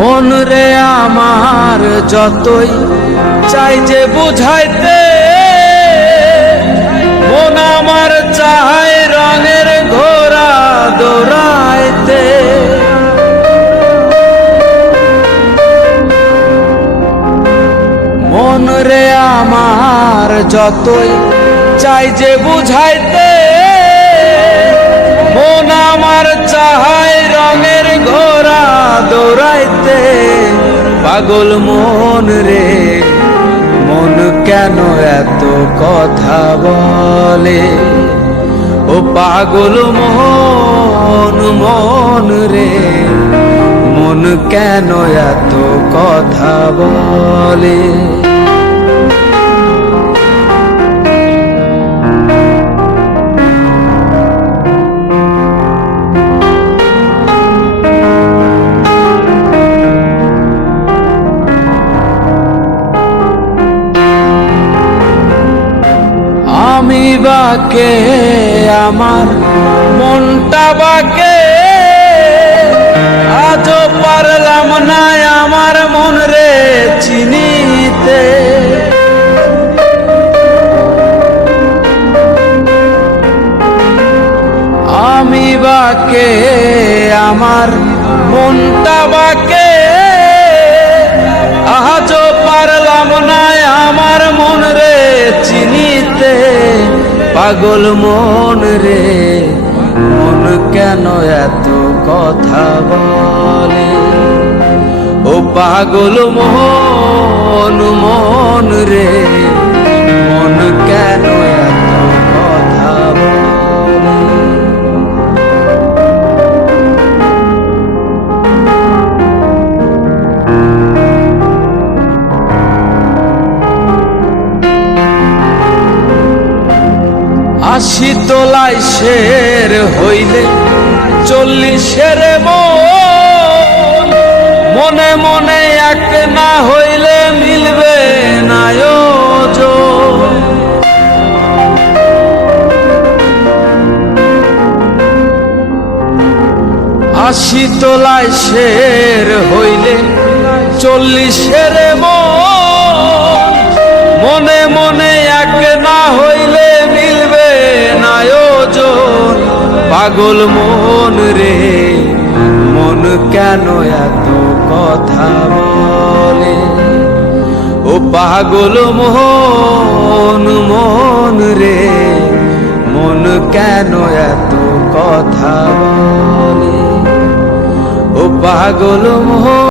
মন রে আমার যতই চাই যে বুঝাইতে, মন আমার চায় রঙের ঘোড়া দৌড়াইতে। মন রে আমার যতই চাই যে বুঝাইতে, মন আমার চায় রঙের ঘোড়া দৌড়াইতে। পাগল মন রে মন কেন এত কথা বলে, ও পাগল মন মন রে মন কেন এত কথা বলে। আমি বাকে আমার মনটা বাকে, আজও পারলাম না আমার মন রে চিনিতে। আমি বাকে আমার মনটা বাকে, আজও পারলাম না আমার মন রে চিনিতে। পাগল মন রে মন কেন এত কথা বলে, ও পাগল মন মন রে মন কেন এত কথা বলে। আশি তোলাই শের হইলে 40-এর মন, মনে মনে এক না হইলে মিলবে না ওজন। আশি তোলাই শের হইলে 40-এর মন, মনে মনে এক না হইলে মিলবে না ওজন। পাগল মন রে মন কেন এত কথা বলে, ও পাগল মন মন রে মন কেন এত কথা বলে, ও পাগল মন।